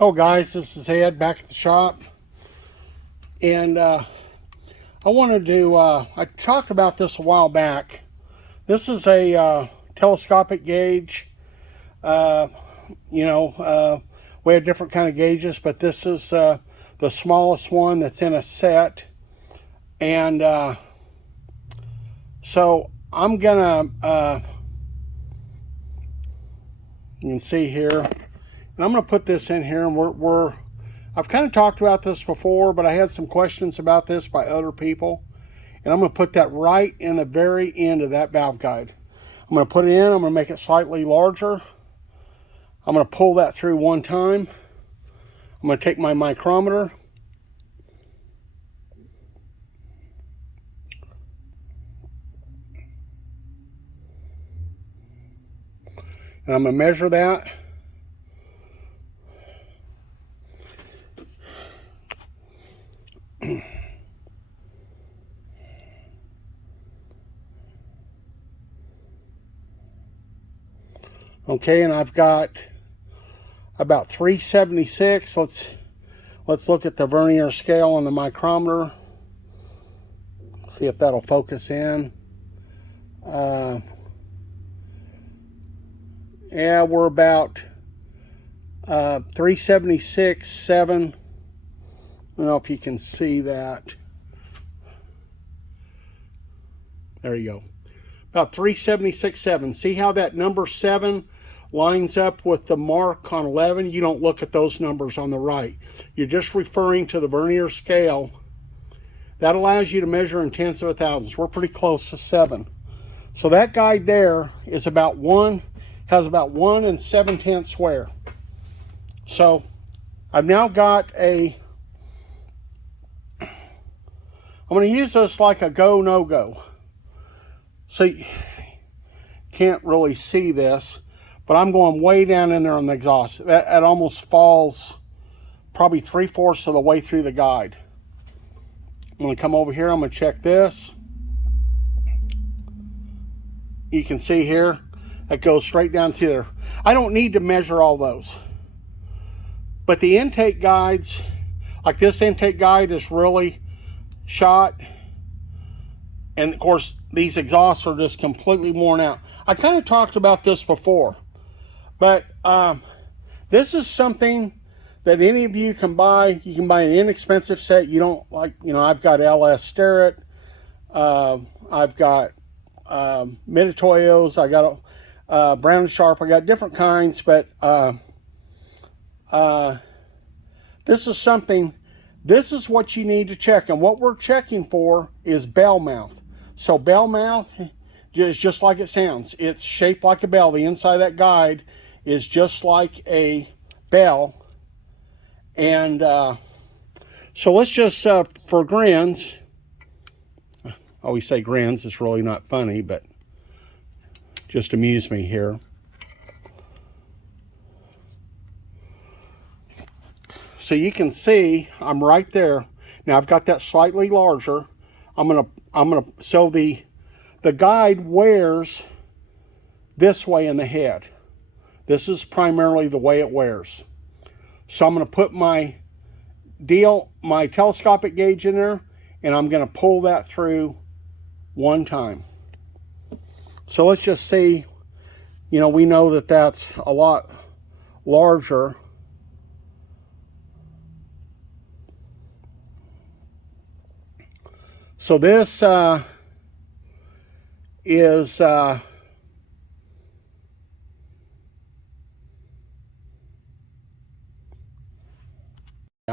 Oh guys, this is Ed back at the shop, and I wanted to, I talked about this a while back. This is a telescopic gauge. uh, we have different kind of gauges, but this is the smallest one that's in a set. And so I'm gonna, you can see here, and I'm gonna put this in here, and I've kind of talked about this before, but I had some questions about this by other people, and I'm gonna put that right in the very end of that valve guide. I'm gonna put it in, I'm gonna make it slightly larger. I'm gonna pull that through one time. I'm gonna take my micrometer, and I'm gonna measure that. Okay, and I've got about 376. Let's look at the vernier scale on the micrometer. See if that'll focus in. Yeah, we're about 376.7. I don't know if you can see that. There you go. About 376.7. See how that number 7 lines up with the mark on 11? You don't look at those numbers on the right. You're just referring to the vernier scale. That allows you to measure in tenths of a thousandths. We're pretty close to 7. So that guide there is about 1, has about 1 7/10 wear. So I've now got I'm going to use this like a go, no go. So you can't really see this, but I'm going way down in there on the exhaust. That almost falls probably 3/4 of the way through the guide. I'm going to come over here. I'm going to check this. You can see here, that goes straight down to there. I don't need to measure all those. But the intake guides, like this intake guide is really shot. And of course, these exhausts are just completely worn out. I kind of talked about this before, but this is something that any of you can buy. You can buy an inexpensive set. You don't like, I've got LS Starrett. I've got Mitutoyos. I got Brown and Sharp. I got different kinds, but this is something, this is what you need to check. And what we're checking for is bell mouth. So bell mouth is just like it sounds. It's shaped like a bell. The inside of that guide is just like a bell. And so let's just, for grins, I always say grins, it's really not funny, but just amuse me here. So you can see I'm right there. Now I've got that slightly larger. So the guide wears this way in the head. This is primarily the way it wears. So I'm going to put my telescopic gauge in there, and I'm going to pull that through one time. So let's just see, we know that that's a lot larger. So this is I'm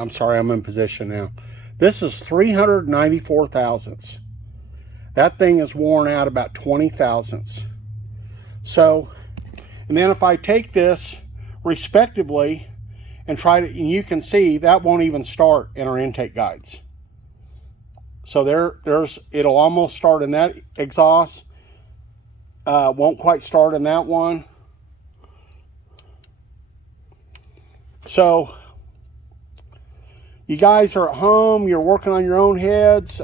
sorry, I'm in position now. This is 394 thousandths. That thing is worn out about 20 thousandths. So, and then if I take this respectively and and you can see that won't even start in our intake guides. So it'll almost start in that exhaust. Won't quite start in that one. So you guys are at home, you're working on your own heads.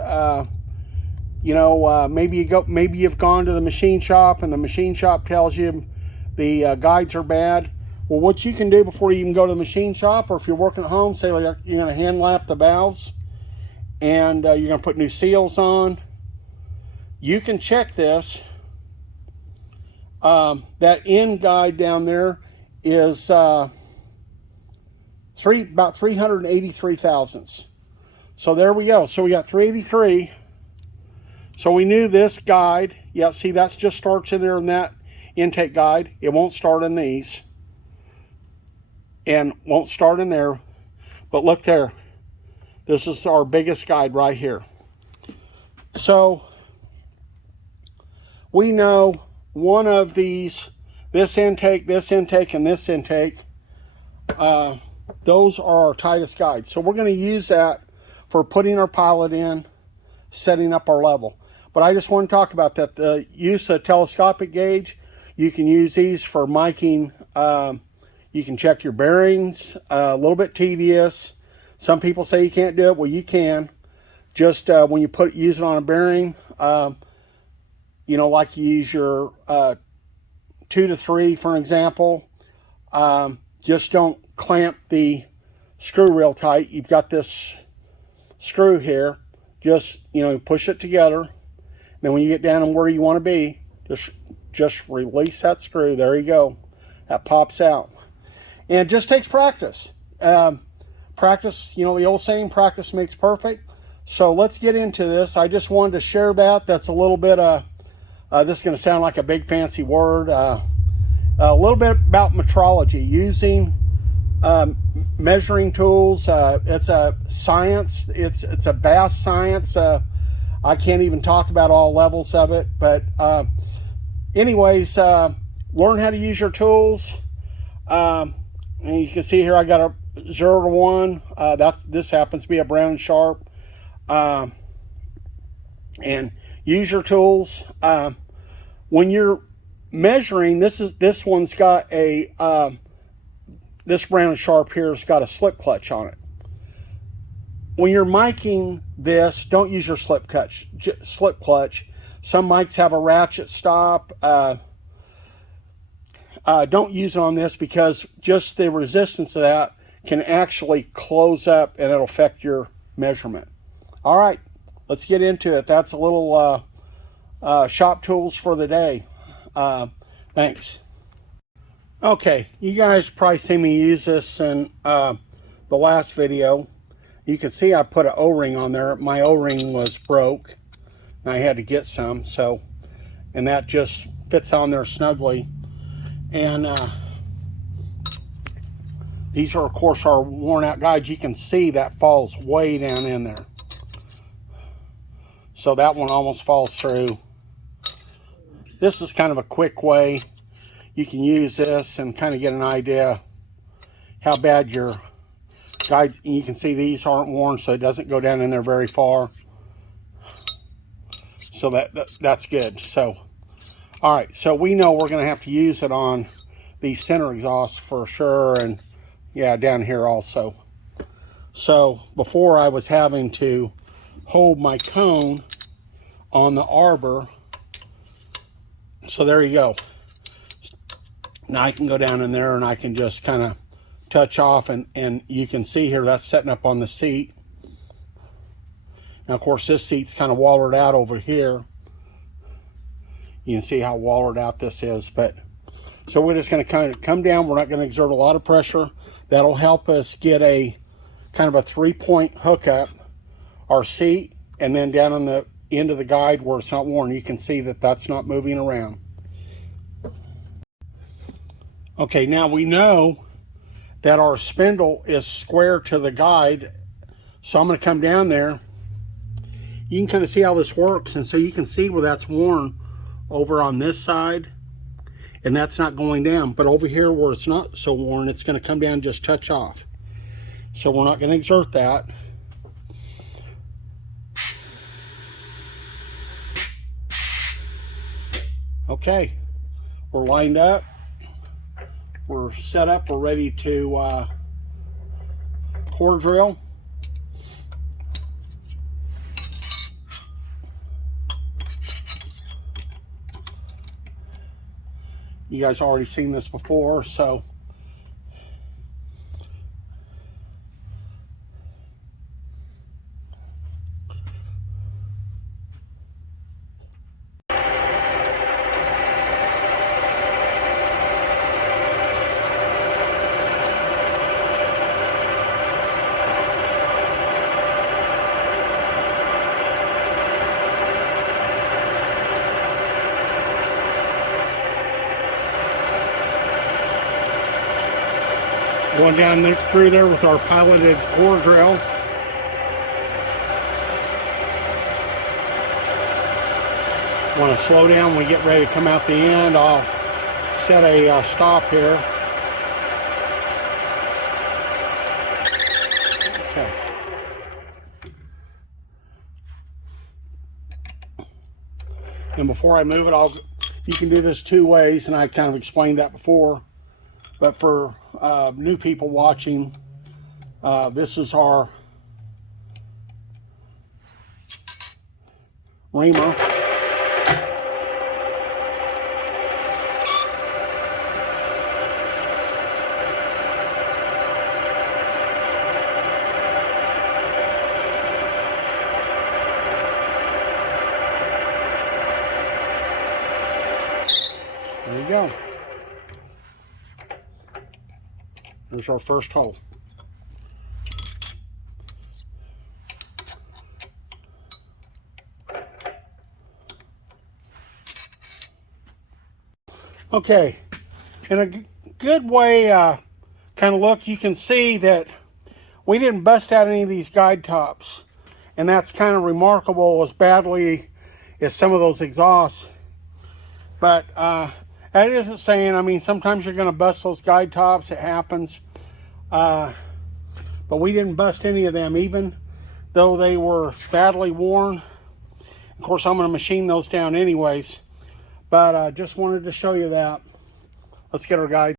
Maybe you've gone to the machine shop and the machine shop tells you the guides are bad. Well, what you can do before you even go to the machine shop, or if you're working at home, say like you're going to hand lap the valves and you're going to put new seals on, you can check this. That end guide down there is about 383 thousandths. So there we go. So we got 383. So we knew this guide. Yeah, see, that's just starts in there in that intake guide. It won't start in these. And won't start in there. But look there. This is our biggest guide right here. So we know one of these, this intake, and this intake, those are our tightest guides. So we're going to use that for putting our pilot in, setting up our level. But I just want to talk about that. The use of telescopic gauge, you can use these for miking. You can check your bearings. A little bit tedious. Some people say you can't do it. Well, you can. Just when you use it on a bearing, you know, like you use your 2 to 3, for example. Just don't clamp the screw real tight. You've got this screw here. Just, you know, push it together. Then when you get down and where you want to be, just release that screw. There you go. That pops out. And it just takes practice. Practice, you know, the old saying, practice makes perfect. So let's get into this. I just wanted to share that. That's a little bit, this is going to sound like a big fancy word. A little bit about metrology, using measuring tools. It's a science. It's a vast science. I can't even talk about all levels of it. But anyways, learn how to use your tools. And you can see here I got a 0 to 1. This happens to be a Brown & Sharp. And use your tools. When you're measuring, this one's got a this Brown & Sharp here has got a slip clutch on it. When you're miking this, don't use your slip clutch. Some mics have a ratchet stop. Don't use it on this because just the resistance of that can actually close up and it'll affect your measurement. All right, let's get into it. That's a little shop tools for the day. Thanks. Okay, you guys probably seen me use this in the last video. You can see I put an O-ring on there. My O-ring was broke and I had to get some, and that just fits on there snugly. And these are, of course, our worn out guides. You can see that falls way down in there. So that one almost falls through. This is kind of a quick way you can use this and kind of get an idea how bad your guides. You can see these aren't worn, so it doesn't go down in there very far. So that's good. So, all right. So we know we're going to have to use it on these center exhausts for sure, and yeah, down here also. So before I was having to hold my cone on the arbor. So there you go. Now I can go down in there and I can just kind of touch off, and you can see here that's setting up on the seat. Now of course this seat's kind of wallered out over here. You can see how wallered out this is, but so we're just going to kind of come down. We're not going to exert a lot of pressure. That'll help us get a kind of a 3-point hookup, our seat, and then down on the end of the guide where it's not worn, you can see that that's not moving around. Okay, now we know that our spindle is square to the guide, so I'm going to come down there. You can kind of see how this works, and so you can see where that's worn over on this side, and that's not going down. But over here where it's not so worn, it's going to come down and just touch off. So we're not going to exert that. Okay, we're lined up, we're set up, we're ready to core drill. You guys already seen this before, so Going down through there with our piloted core drill. Want to slow down when we get ready to come out the end. I'll set a stop here. Okay. And before I move it, you can do this two ways, and I kind of explained that before. But for new people watching, this is our reamer. There you go. There's our first hole. Okay, in a good way, kind of look, you can see that we didn't bust out any of these guide tops, and that's kind of remarkable as badly as some of those exhausts. But that isn't saying, I mean, sometimes you're going to bust those guide tops, it happens. But we didn't bust any of them, even though they were badly worn. Of course, I'm going to machine those down anyways. But I just wanted to show you that. Let's get our guide.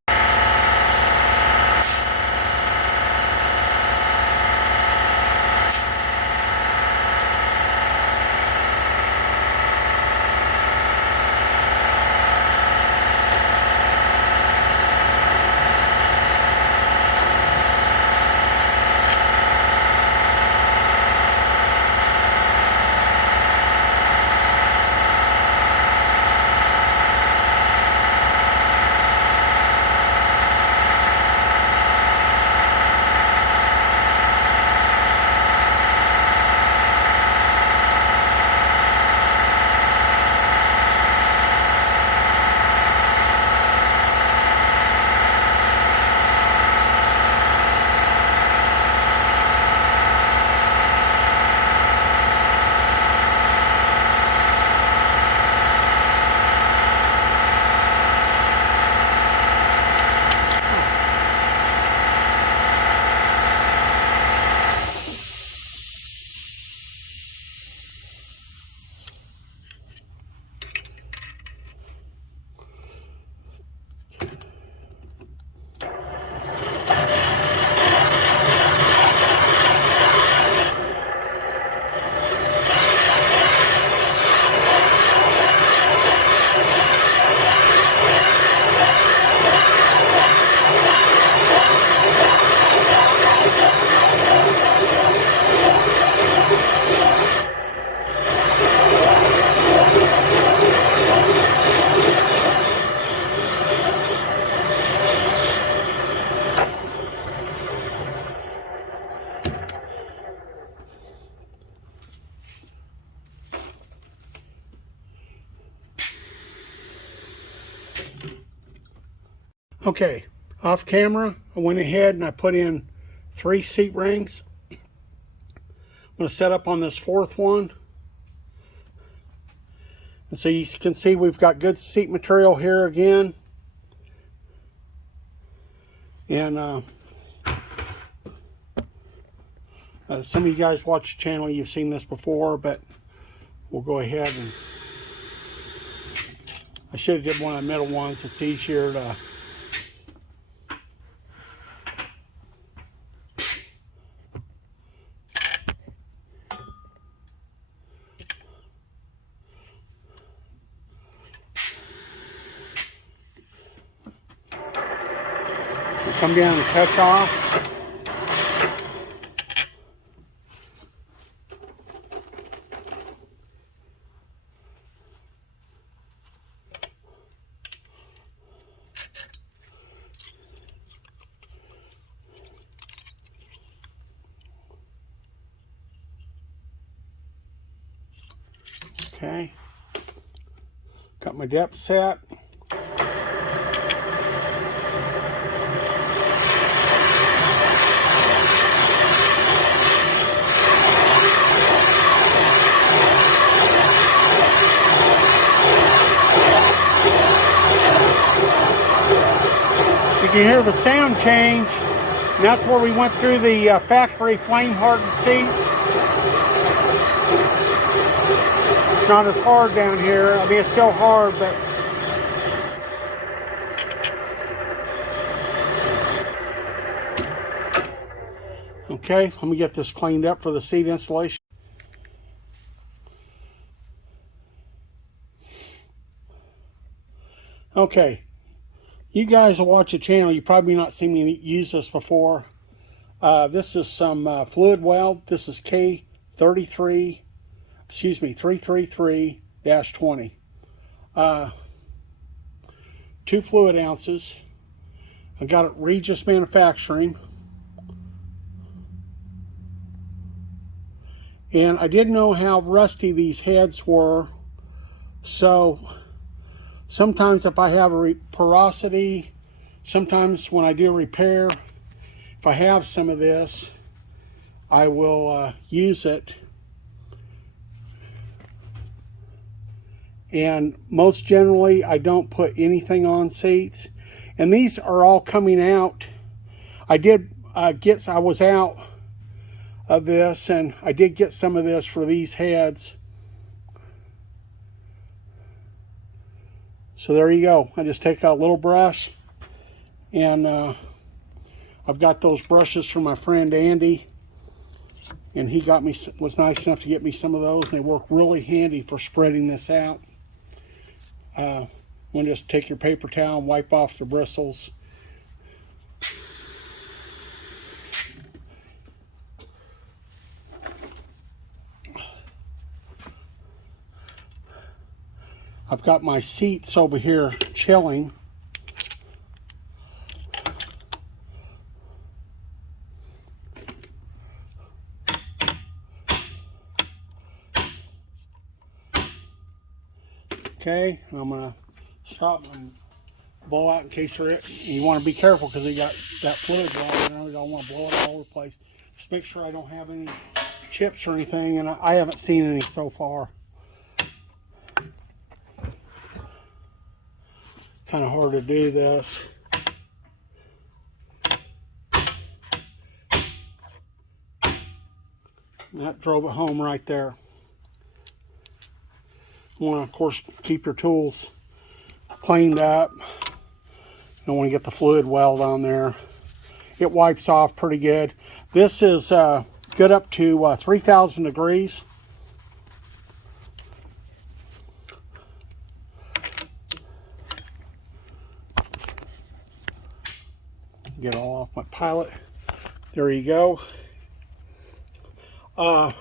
Okay, off camera, I went ahead and I put in 3 seat rings. I'm going to set up on this 4th one. And so you can see we've got good seat material here again. And some of you guys watch the channel, you've seen this before, but we'll go ahead and I should have did one of the middle ones. It's easier to come down and touch off. Okay, got my depth set. can hear the sound change. And that's where we went through the factory flame hardened seats. It's not as hard down here. I mean, it's still hard, but okay, let me get this cleaned up for the seat installation. Okay, you guys will watch the channel. You probably not seen me use this before. This is some fluid weld. This is K333-20. 2 fluid ounces. I got it Regis Manufacturing. And I didn't know how rusty these heads were, so sometimes if I have a porosity, sometimes when I do repair, if I have some of this, I will use it. And most generally, I don't put anything on seats. And these are all coming out. I did I was out of this, and I did get some of this for these heads. So there you go. I just take a little brush, and I've got those brushes from my friend Andy, and he was nice enough to get me some of those, and they work really handy for spreading this out. You want to just take your paper towel and wipe off the bristles. I've got my seats over here chilling. Okay, and I'm going to stop and blow out in case you want to be careful because you got that fluid weld in there. You don't want to blow it all over the place. Just make sure I don't have any chips or anything, and I haven't seen any so far. Kind of hard to do this. And that drove it home right there. You want to, of course, keep your tools cleaned up. You don't want to get the fluid weld on there. It wipes off pretty good. This is good up to 3,000 degrees. Get all off my pilot. There you go. Kind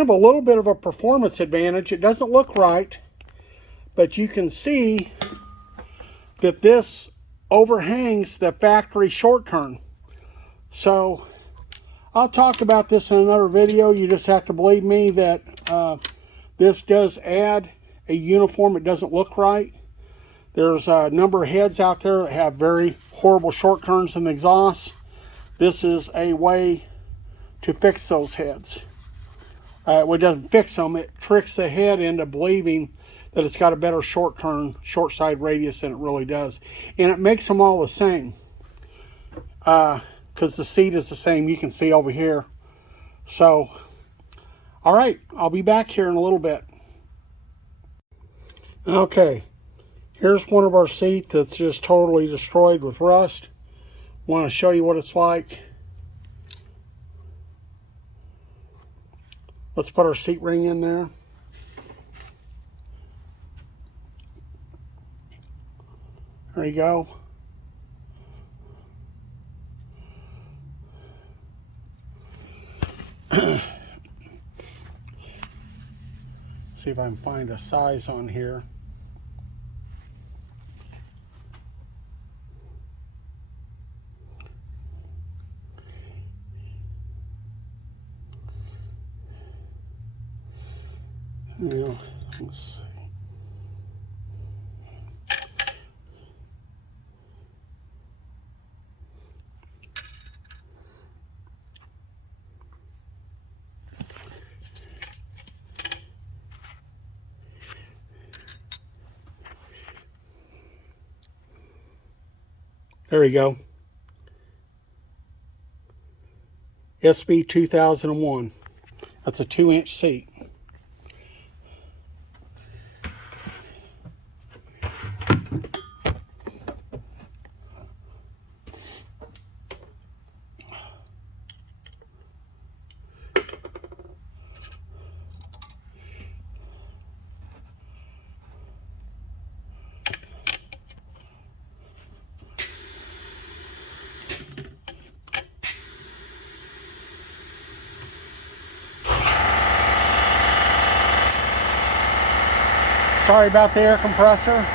of a little bit of a performance advantage. It doesn't look right, but you can see that this overhangs the factory short turn. So I'll talk about this in another video. You just have to believe me that this does add a uniform. It doesn't look right. There's a number of heads out there that have very horrible short turns in the exhaust. This is a way to fix those heads. It doesn't fix them, it tricks the head into believing that it's got a better short short side radius than it really does. And it makes them all the same. Because the seat is the same, you can see over here. So, alright, I'll be back here in a little bit. Okay, here's one of our seats that's just totally destroyed with rust. Want to show you what it's like. Let's put our seat ring in there. There you go. See if I can find a size on here. Now, let's see. There we go. SB 2001. That's a 2-inch seat. Sorry about the air compressor.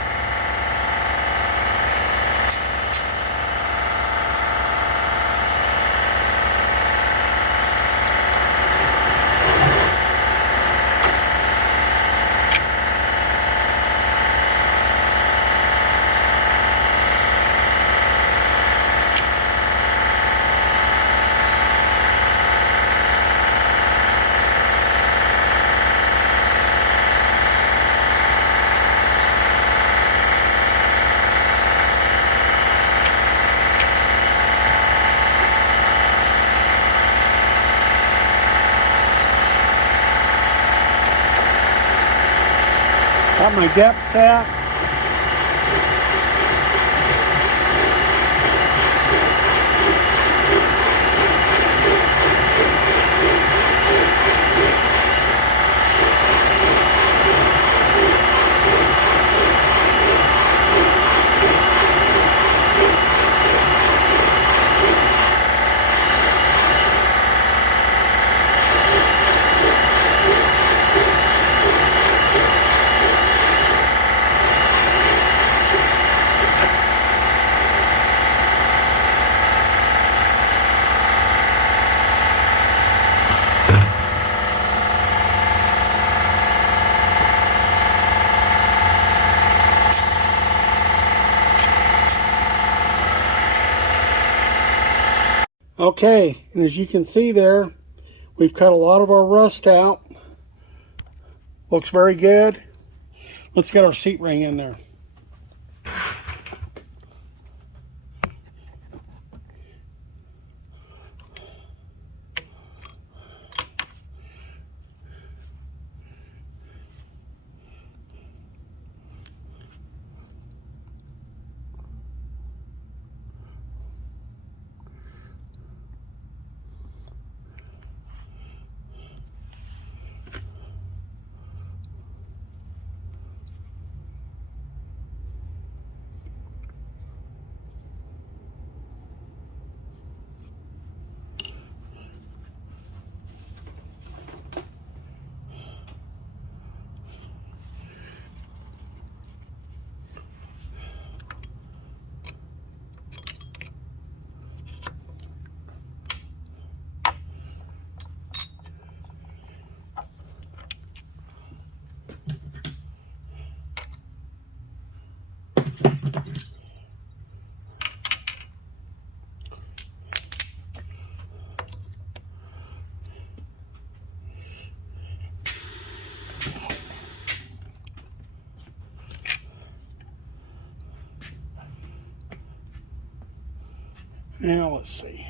Got my depth set. Okay, and as you can see there, we've cut a lot of our rust out. Looks very good. Let's get our seat ring in there. Now let's see.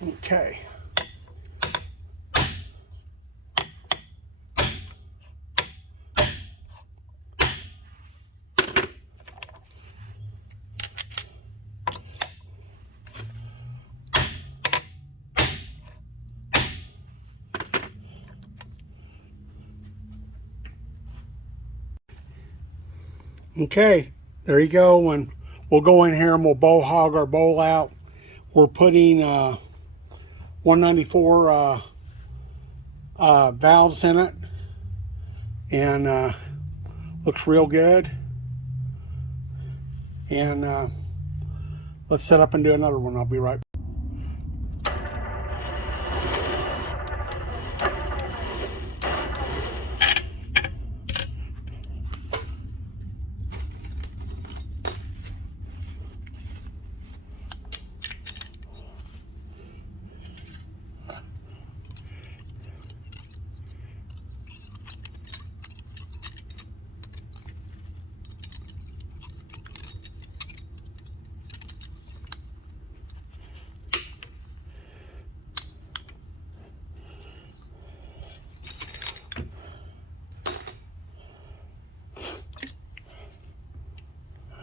Okay. Okay, there you go, and we'll go in here and we'll bowl hog our bowl out. We're putting 194 valves in it, and looks real good. And let's set up and do another one. I'll be right back.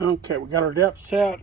Okay, we got our depth set.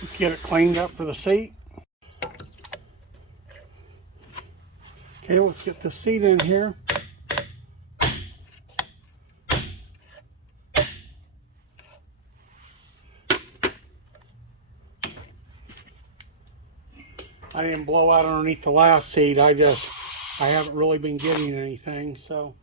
Let's get it cleaned up for the seat. Okay, let's get the seat in here. I didn't blow out underneath the last seat. I haven't really been getting anything, so.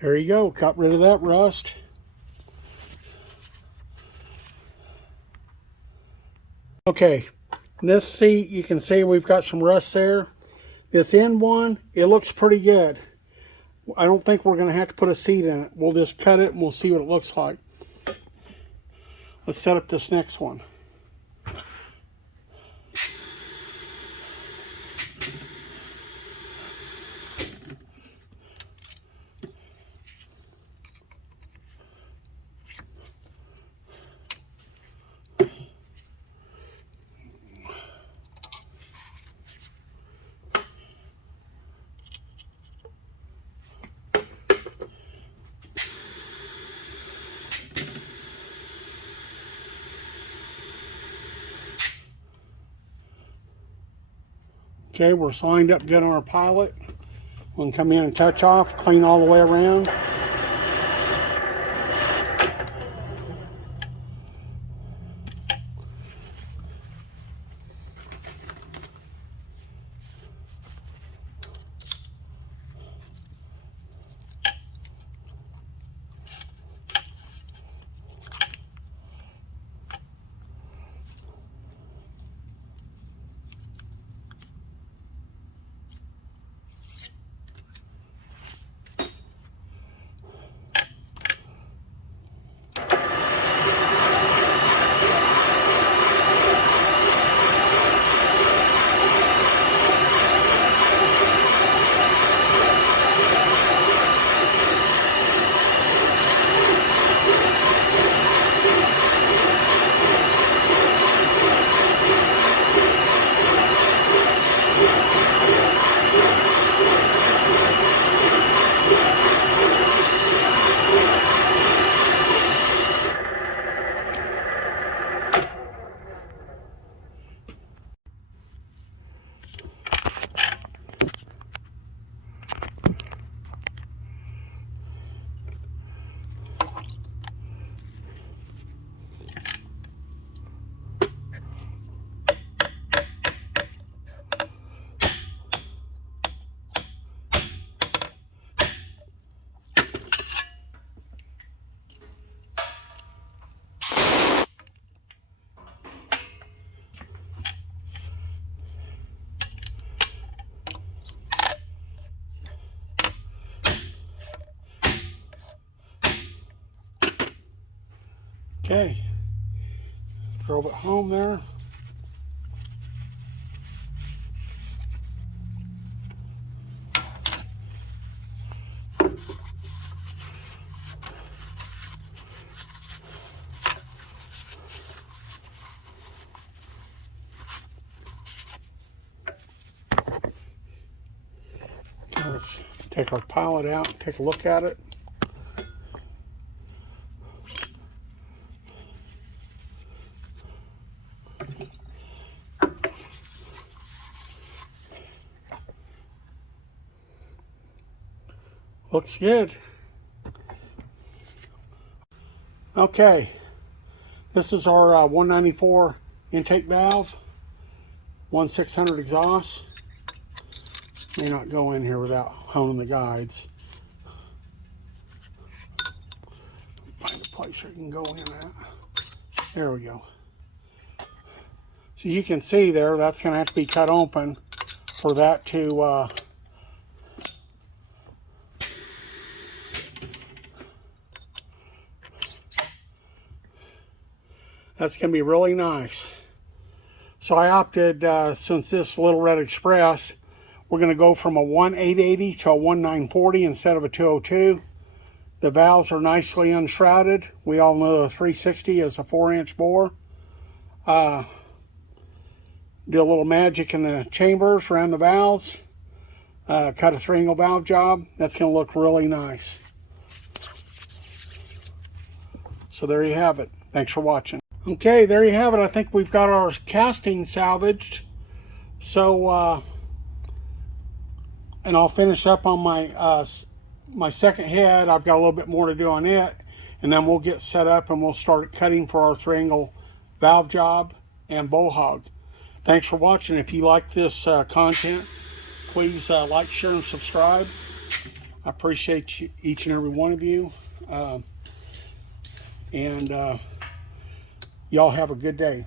There you go, got rid of that rust. Okay, this seat, you can see we've got some rust there. This end one, it looks pretty good. I don't think we're gonna have to put a seat in it. We'll just cut it and we'll see what it looks like. Let's set up this next one. Okay, we're lined up good on our pilot. We can come in and touch off, clean all the way around. Okay, drove it home there. Now let's take our pilot out and take a look at it. Looks good. Okay, this is our 194 intake valve, 1600 exhaust. May not go in here without honing the guides. Find a place where you can go in at. There we go. So you can see there, that's going to have to be cut open for that to that's going to be really nice. So I opted, since this Little Red Express, we're going to go from a 1.880 to a 1.940 instead of a 202. The valves are nicely unshrouded. We all know the 360 is a 4-inch bore. Do a little magic in the chambers around the valves. Cut a 3-angle valve job. That's going to look really nice. So there you have it. Thanks for watching. Okay, there you have it. I think we've got our casting salvaged. So, and I'll finish up on my my second head. I've got a little bit more to do on it, and then we'll get set up and we'll start cutting for our 3-angle valve job and bowl hog. Thanks for watching. If you like this content, please like, share, and subscribe. I appreciate you, each and every one of you. And y'all have a good day.